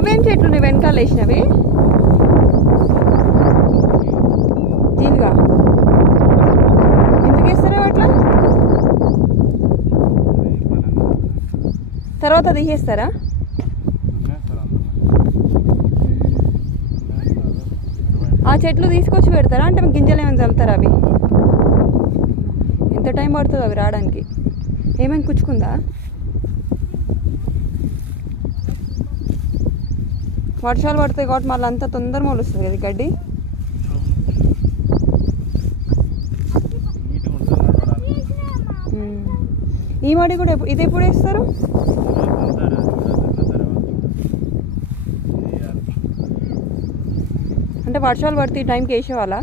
అవేం చెట్లు నువ్వు వెనకాల వేసినవి? జీలుగా ఎందుకు వేస్తారా అట్లా? తర్వాత తీసేస్తారా? ఆ చెట్లు తీసుకొచ్చి పెడతారా అంటే గింజలు ఏమైనా చల్లుతారా? అవి ఎంత టైం పడుతుంది అవి రావడానికి? ఏమైనా కుచ్చుకుందా? వర్షాలు పడతాయి కాబట్టి మళ్ళీ అంతా తొందర మొలుస్తుంది కదా గడ్డి. ఈ మడి కూడా ఇది ఎప్పుడు వేస్తారు? అంటే వర్షాలు పడితే ఈ టైంకి వేసేవాళ్ళ?